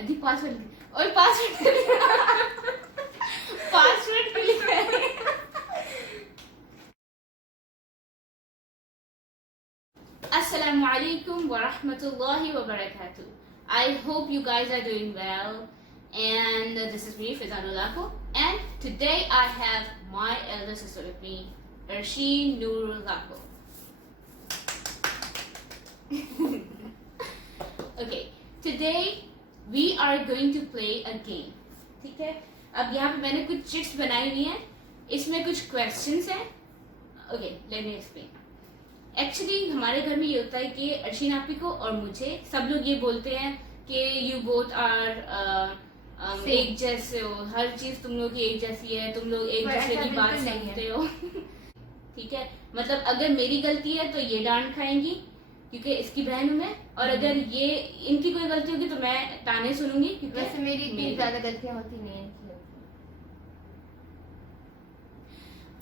अभी पासवर्ड और पासवर्ड के लिए Assalamu alaikum wa rahmatullahi wa barakatuh. I hope you guys are doing well, and this is me Fizanul Lako, and today I have my elder sister with me, Arsheen Nurul Lako. Okay, today we are going to play a game. ठीक है, अब यहाँ पे मैंने कुछ chits बनाई हुई हैं, इसमें कुछ क्वेश्चंस हैं. Okay, let me explain. Actually हमारे घर में ये होता है कि अर्शीन आपी को और मुझे सब लोग ये बोलते हैं कि यू बोथ आर एक जैसे हो, हर चीज तुम लोग की एक जैसी है, तुम लोग एक दूसरे की बात सुनते हो. ठीक है, मतलब अगर मेरी गलती है तो ये डांट खाएंगी क्योंकि इसकी बहन हूं मैं, और अगर ये इनकी कोई गलती होगी तो मैं ताने सुनूंगी क्योंकि वैसे मेरी इतनी ज्यादा गलतियां होती नहीं हैं.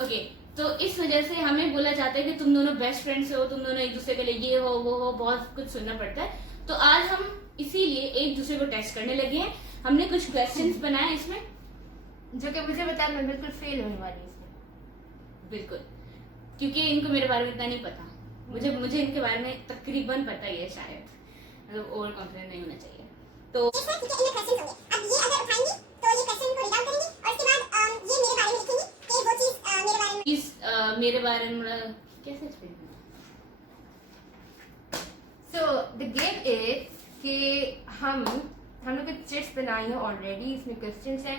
ओके, तो इस वजह से हमें बोला जाता है कि तुम दोनों बेस्ट फ्रेंड्स हो, तुम दोनों एक दूसरे के लिए ये हो वो हो, बहुत कुछ सुनना पड़ता है. तो आज हम इसीलिए एक दूसरे को टेस्ट करने लगे हैं. हमने कुछ क्वेश्चंस बनाए इसमें, जो कि मुझे बता मैं बिल्कुल फेल होने वाली हूं इसमें. बिल्कुल, क्योंकि इनको मेरे बारे में इतना नहीं पता. मुझे इनके बारे में तकरीबन पता ही है, शायद मतलब ओवर कॉन्फिडेंट नहीं होना चाहिए. तो मेरे बारे में कैसे एक्सप्लेन करना. सो द गेम इज कि हम लोग कुछ चिट्स बनाई हैं ऑलरेडी. इसमें क्वेश्चंस हैं.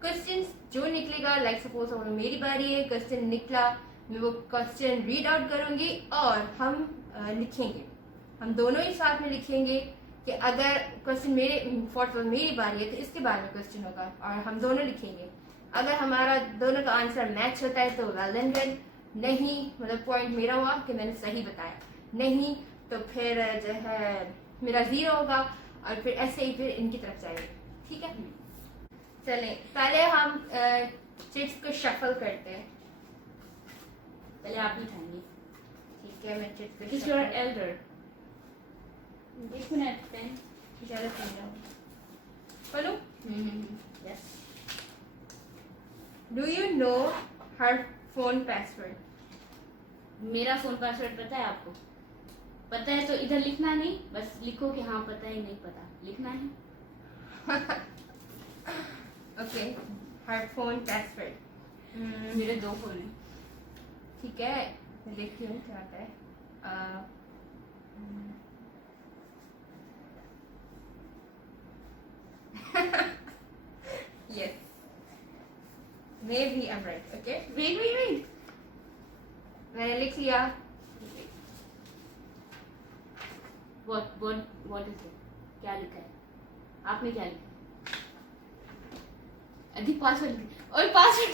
क्वेश्चंस जो निकलेगा, लाइक सपोज मेरी बारी है, क्वेश्चन निकला, मैं वो क्वेश्चन रीड आउट करूंगी और हम लिखेंगे. हम दोनों ही साथ में लिखेंगे कि अगर क्वेश्चन मेरी बारी है तो इसके बारे में क्वेश्चन होगा और हम दोनों लिखेंगे. अगर हमारा दोनों का आंसर मैच होता है तो वेल एंड गुड, नहीं मतलब पॉइंट मेरा हुआ कि मैंने सही बताया, नहीं तो फिर जो है मेरा 0 होगा और फिर ऐसे ही फिर इनकी तरफ जाएगा. ठीक है, चलें पहले हम चिट्स को शफल करते हैं. पहले आप ही खाएंगे. ठीक है, मैं चिट्स को Because you are elder. एक मिनट पेन ज़्यादा सुन रहा हूँ. बोलो. Yes. Do you know her phone password? मेरा फोन पासवर्ड पता है आपको? पता है तो इधर लिखना नहीं, बस लिखो कि हाँ पता है, नहीं पता लिखना है. ओके, हर फोन पासवर्ड. मेरे 2 फोन हैं. ठीक है, मैं देखती हूँ क्या आता है. Yes, maybe I am right. Okay, wait. मैंने लिख लिया. What is it? क्या लिखा है? आपने क्या लिखा? अधिक पासवर्ड और पासवर्ड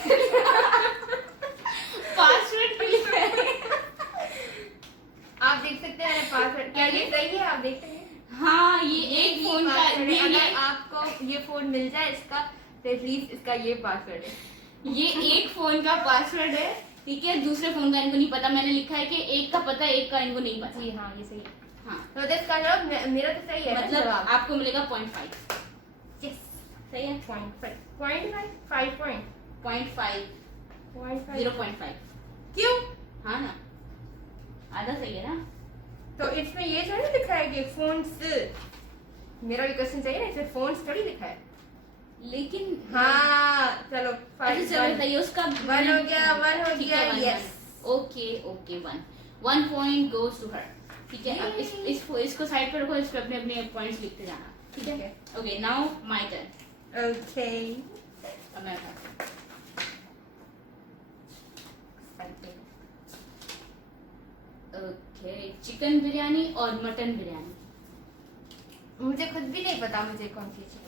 भी लिखा है. आप देख सकते हैं पासवर्ड. क्या ये सही है? आप देख सकते हैं. हाँ, ये एक फोन का अगर आपको ये फोन मिल जाए इसका तो एटलीस्ट इसका ये पासवर्ड है. ये एक फोन का पासवर्ड है. ठीक है, दूसरे फोन का इनको नहीं पता. मैंने लिखा है कि एक का पता है, एक का इनको नहीं पता. जी हाँ, ये सही है. हाँ, तो इसका जवाब मेरा तो सही है. मतलब जवाब आपको मिलेगा 0.5. यस, सही है. 0.5 0.5 0.5. क्यों? हाँ ना, आधा सही है ना. तो इसमें ये थोड़ी लिखा है कि फोन्स. मेरा भी क्वेश्चन चाहिए ना, इसमें फोन्स थोड़ी लिखा है. लेकिन हाँ चलो, अच्छा चलो बताइए उसका 1 हो गया. 1 हो ठीक गया. है, yes. Okay 1 point goes to her. ठीक है, अब इसको साइड पर रखो, इस पे अपने अपने पॉइंट्स लिखते जाना. ठीक है. Okay, now my turn. Okay, अब मैं बताती हूँ. ओके, चिकन बिरयानी और मटन बिरयानी. मुझे खुद भी नहीं पता मुझे कौन सी चाहिए,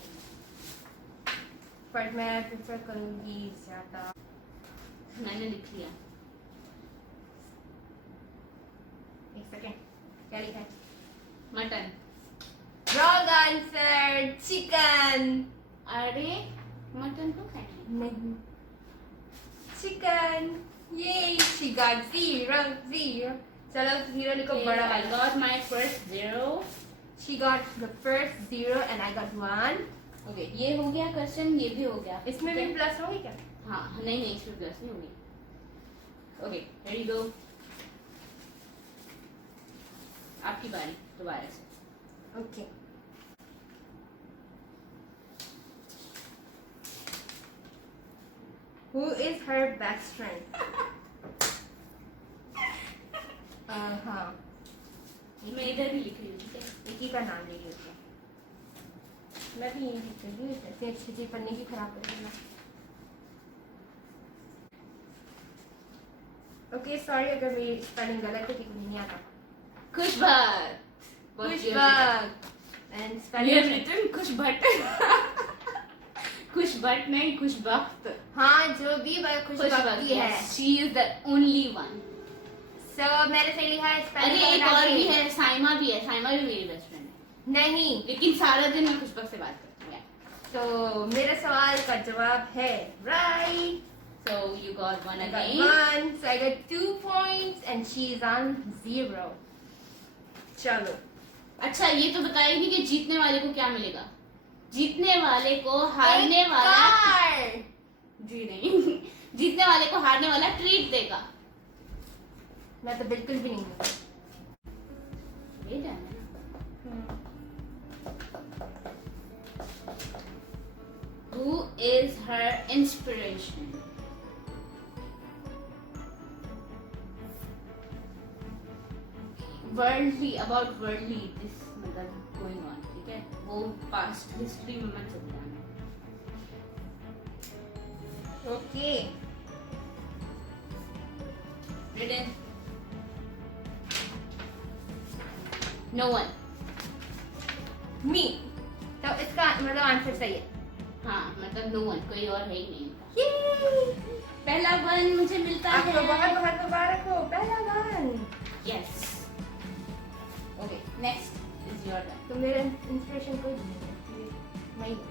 पर मैं प्रेफर करूंगी ज्यादा. मैंने लिख लिया. एक सेकेंड, क्या लिखा है? मटन. Wrong answer, chicken. अरे मटन को खाएंगे. नहीं, चिकन. ये she got 0. चलो 0 लिखो. बड़ा I वाला. got my first 0. She got the first 0 and I got 1. Okay ये हो गया क्वेश्चन, ये भी हो गया। इसमें भी प्लस होगी क्या? हाँ नहीं नहीं इसमें प्लस नहीं होगी। ओके रेडी गो, आपकी बारी दोबारा से। Okay. Who is her best friend? हाँ, मैं इधर भी लिख रही हूँ, ठीक है? एक ही का नाम ले रही हूँ। मैं भी यही लिख रही हूँ, इतनी अच्छी चीज पन्ने की खराब करेगी मैं। ओके सॉरी अगर मेरी स्पेलिंग गलत है, क्योंकि नहीं आता। खुशबक। खुशबक and You spelling have written खुशबट। खुशबट नहीं खुशबख्त। हाँ जो भी खुशबक है। She is the only one। सो मैंने सही लिखा है अरे स्पेलिंग। एक और भी है, साइमा भी है, साइमा भी मेरी बेस्ट फ्रेंड है, नहीं, लेकिन सारा दिन मैं खुशबक से बात करती हूँ। तो मेरे सवाल का जवाब है right. So you got one I got again। 1, so I got 2 points and she is on 0. चलो अच्छा ये तो बताएगी कि जीतने वाले को क्या मिलेगा। जीतने वाले को हारने वाला कार। जी नहीं, जीतने वाले को हारने वाला ट्रीट देगा। मैं तो बिल्कुल भी नहीं हूँ। ये जाना है। Who is her inspiration? Worldly, about worldly this मतलब going on, ठीक है? वो past history में मत चले जाना। Okay Ready? No one। मी, तो इसका मतलब आंसर सही है। हाँ मतलब no one, कोई और है ही नहीं। ये पहला वन मुझे मिलता है। आपको बहुत बहुत मुबारक हो, पहला one. Yes। Okay, next is your turn। तो मेरा इंस्पिरेशन कोई नहीं है, मैं ही हूँ।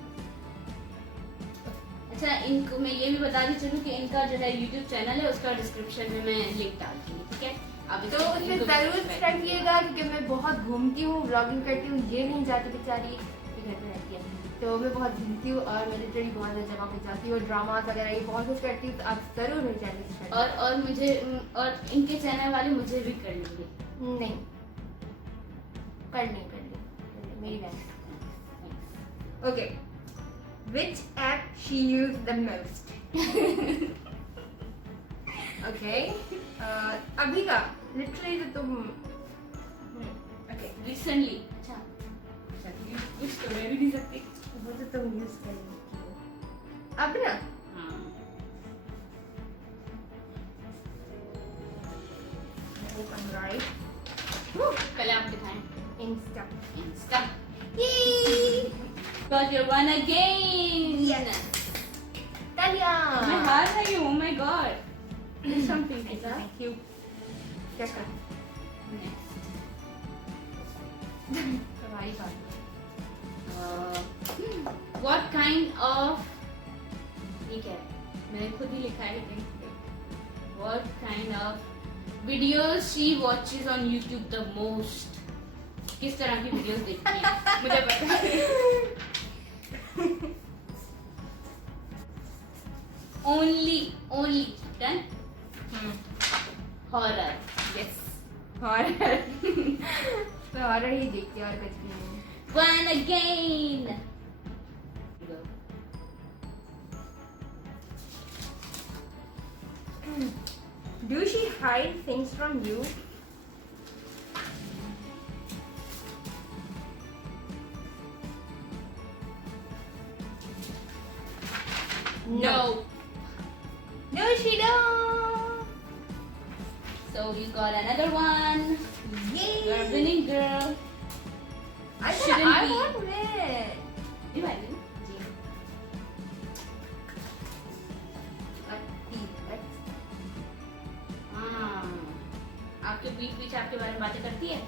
अच्छा इनको मैं ये भी बता दी चलूँ कि इनका जो है YouTube चैनल है उसका डिस्क्रिप्शन में मैं लिंक डालती हूँ, ठीक है? आप तो उसमें जरूर सब्सक्राइब कीजिएगा, क्योंकि मैं बहुत घूमती हूँ, व्लॉगिंग करती हूँ, ये नहीं जाती बेचारी, ये घर पे रहती है। तो मैं बहुत घूमती हूँ और मैं लिटरली बहुत ज़्यादा जगह पे जाती हूँ, ड्रामास वगैरह ये बहुत कुछ करती हूँ, तो आप जरूर मेरे चैनल सब्सक्राइब और मुझे और इनके चैनल वाले मुझे भी कर लेंगे। नहीं कर ली मेरी बहन। Okay, which app she used the most? Okay अभी का लिटरली तो तुम ओके रिसेंटली अच्छा अच्छा कुछ तो मैं भी नहीं सकती। वो तो तुम यूज कर रही हो अब ना। हाँ राइट, पहले आप दिखाएं। इंस्टा। इंस्टा। ये Got your one again। Yes। तालियां। मैं हार रही हूँ। Oh my God। There's something like that। Thank you. क्या कर Next। तुम्हारी बात। What kind of ठीक है मैंने खुद ही लिखा है लेकिन What kind of videos she watches on YouTube the most? किस तरह की वीडियोस देखती है मुझे पता है। Only done। Horror। Yes। Horror. तो हॉरर ही देखती है और कुछ भी नहीं। One again। Do she hide things from you? No। No, she don't. So you got another one। Yay. You're winning girl। I said Shouldn't I be. won't win. You are winning। हाँ आपके बीच बीच आपके बारे में बातें करती है।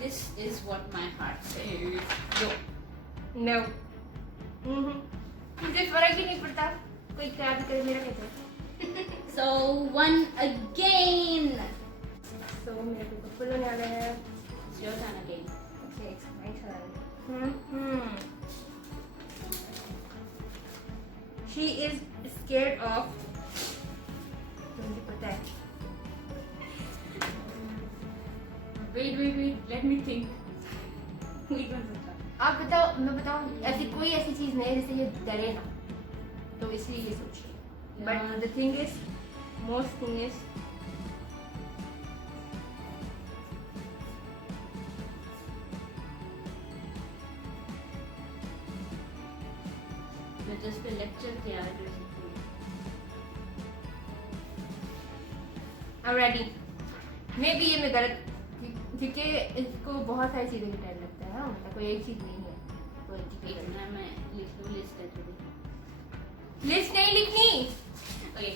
This is what my heart says। No। No. मुझे फर्क ही नहीं पड़ता, कोई क्या भी करे मेरा कहता है। So one again. So मेरे को फुल होने आ गया है। It's your turn again. Okay, it's my turn. She is scared of. तो मुझे पता है। Wait. Let me think. Wait one second. आप बताओ, मैं बताऊँ, ऐसी कोई ऐसी चीज नहीं है जिससे ये डरे ना, तो इसलिए ये सोचिए। But the thing is, most thing is, मैं जिस पे लेक्चर तैयार कर सकती हूँ। I'm ready. Maybe ये मैं गलत, क्योंकि इसको बहुत सारी चीज़ों की डर लगता है, मतलब कोई एक चीज़ नहीं है। एक ना मैं लिख लूँ लिस्ट है थोड़ी। लिस्ट नहीं लिखनी, ओके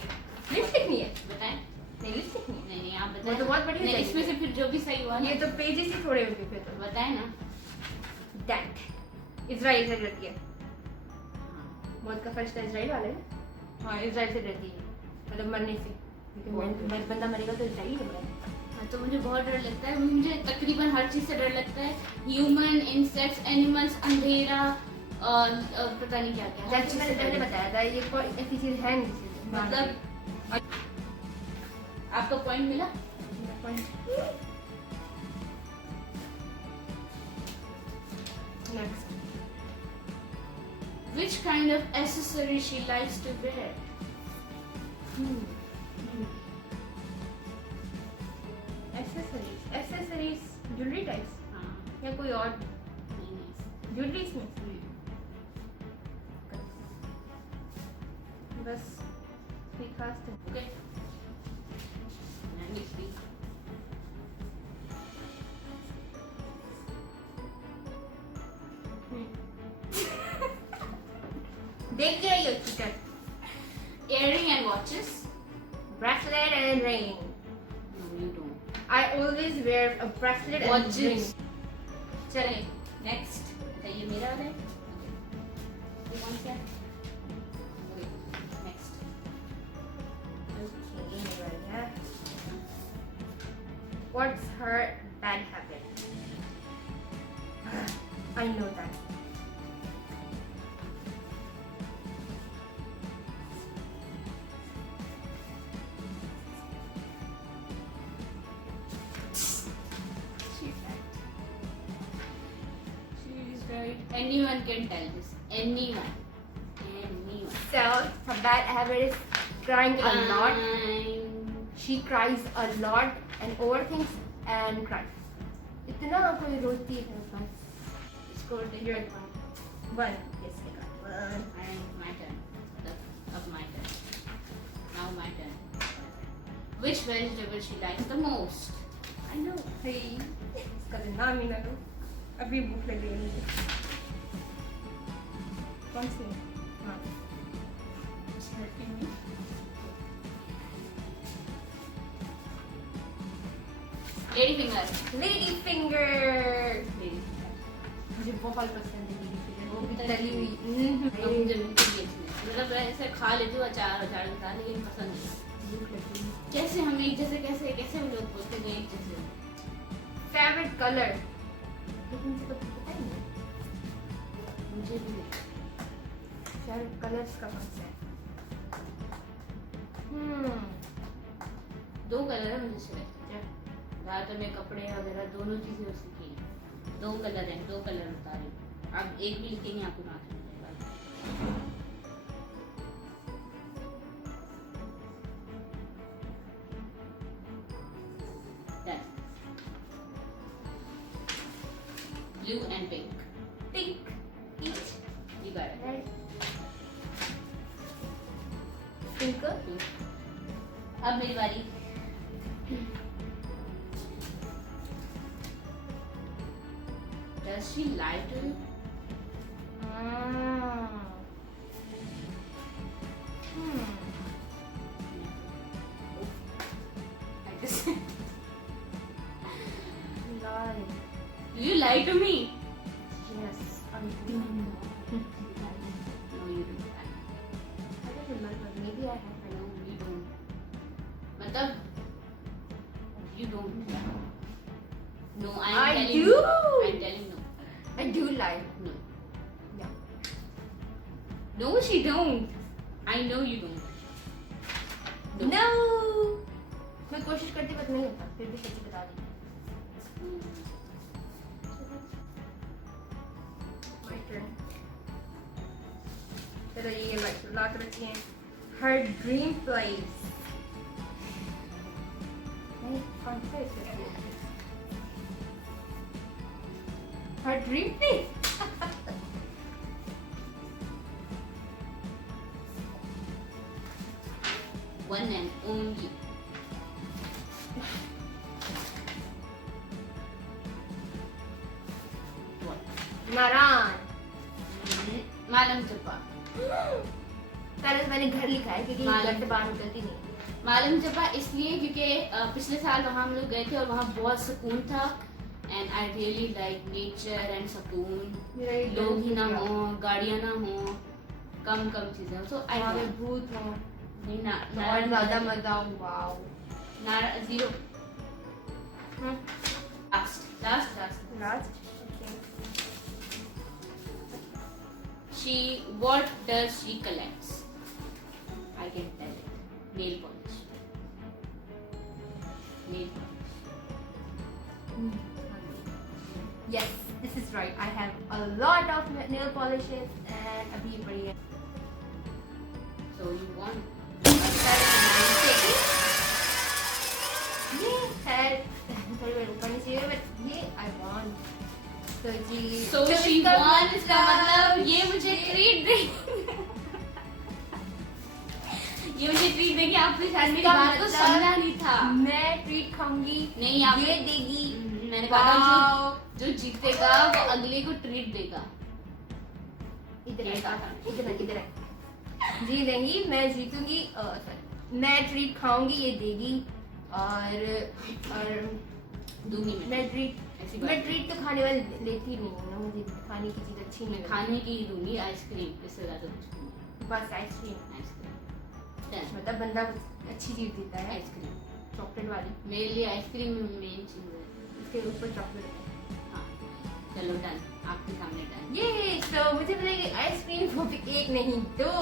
लिस्ट लिखनी है, बताएं। नहीं लिस्ट लिखनी है। नहीं आप वो बताएं। तो बहुत बढ़िया नहीं चीज़ इसमें है। से फिर जो भी सही हुआ ना ये तो पेजेस ही थोड़े होंगे फिर तो। बताएं ना। That इजराइल से डरती है। हाँ। मौत का फर्श तो इजराइल वाला है। हाँ, इजराइल से डरती है, मतलब मरने से, क्योंकि बंदा मरेगा तो इजराइल ही मरेगा। हाँ, तो मुझे बहुत डर लगता है। मुझे तकरीबन हर चीज से डर लगता है। ह्यूमन, इंसेक्ट्स, एनिमल्स, अंधेरा और पता नहीं क्या क्या। जैसे मैंने पहले बताया था, ये कोई ऐसी चीज है नहीं जिसे मतलब आपका पॉइंट मिला। Next, Which kind of accessory she likes to wear? Accessories jewellery types हाँ या कोई और नहीं ज्वेलरीज में बस कोई खास तो ओके मैं लिख दी। देख के आइए chicken, Earring and watches? Bracelet and ring. No, you don't. I always wear a bracelet and Watches. ring. चले नेक्स्ट। ये मेरा है। ये कौन सा है? Next. Okay, yeah. What's her bad habit? I know that. She's right. Anyone can tell this. Anyone. So her bad habit is crying a lot. Fine. She cries a lot and overthinks and cries. इतना कोई रोती है बस। Score the Your one. Yes, I got one. And my turn. Up my turn. Now my turn. Which vegetable she likes the most? I know. Hey, इसका तो नाम ही ना लो। अभी भूख लग रही है मुझे। कौन सी? हाँ। Lady finger. Lady finger. Lady finger. मुझे बहुत पसंद है lady finger, वो भी Thank तली you. हुई। अब मुझे बिल्कुल भी अच्छी नहीं। मतलब मैं ऐसे खा लेती हूँ अचार के साथ, लेकिन पसंद नहीं। भूख लगी है। कैसे हम एक जैसे कैसे कैसे वो लोग बोलते हैं एक जैसे। Favorite color? लेकिन मुझे तो पता ही नहीं। मुझे भी नहीं। Favorite colors का कौन सा है? दो कलर है मुझे सिलेक्ट। ज़्यादातर मैं कपड़े वगैरह दोनों चीज़ें उसी की हैं। दो कलर हैं, दो कलर बता रही हूँ। आप एक भी लिखेंगे आपको मार्क्स मिलेगा। Done. Blue and pink. Pink. Each. You got it. Red. Pink. Blue. अब मेरी बारी। Does she lie to you? I guess. Lie. Do you lie to me? Yes, I do. No, you don't. I never lied मतलब you don't. No, I I'm telling do. you. I'm telling no. I do lie. No. Yeah. No, she don't. I know you don't. No. मैं कोशिश करती but नहीं होता, फिर भी सच्ची बता दी. My turn. चलो ये ला कर रखी हैं. Her dream place. नहीं, कौन सा है इसका? Her dream place. One and only. What? Narayan. मालम चप्पा. पहले मैंने घर लिखा है क्योंकि मालूम। घर से बाहर निकलती नहीं. मालम चप्पा इसलिए क्योंकि पिछले साल वहाँ हम लोग गए थे और वहाँ बहुत सुकून था. And I really like nature and सुकून. मेरा ये लोग ही ना क्या? हो, गाड़ियाँ ना हो, कम कम चीजें. सो आई वहाँ में भूत हो नहीं ना और ज्यादा मजा हो. Wow. Zero. Hmm. Last. Last. What does she collects? I can tell it. Nail polish. Yes, this is right. I have a lot of nail polishes and अभी बड़ी है. So you want? ये है थोड़ी बार ऊपर नीचे है but ये I want. तो जी. So she इसका wants का मतलब ये मुझे ये- ट्रीट दे. ये मुझे ट्रीट देगी. आपने शायद मेरी इसका बात को मतलब- समझा नहीं था. मैं ट्रीट खाऊंगी. नहीं आप ये देगी. मैंने कहा था वाओ. जो जीतेगा वो अगले को ट्रीट देगा. इधर ये है, कहा था. इधर है. जी देंगी. मैं जीतूंगी. मैं ट्रीट खाऊंगी. ये देगी. और दूंगी मैं. मैं ट्रीट ऐसी मैं बात ट्रीट तो खाने वाली लेती नहीं हूँ ना. मुझे खाने की चीज अच्छी नहीं लगती. खाने की ही दूंगी. आइसक्रीम इससे ज्यादा कुछ नहीं. बस आइसक्रीम. आइसक्रीम. मतलब बंदा अच्छी चीज देता है. आइसक्रीम चॉकलेट वाली. मेरे लिए आइसक्रीम मेन चीज है. इसके ऊपर चॉकलेट है. हाँ चलो डन. आपके सामने डन. ये तो मुझे बताइए आइसक्रीम वो भी एक नहीं दो.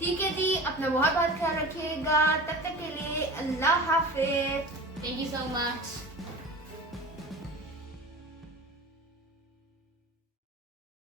ठीक है जी. अपना बहुत बहुत ख्याल रखिएगा. तब तक के लिए अल्लाह हाफिज. Thank you so much.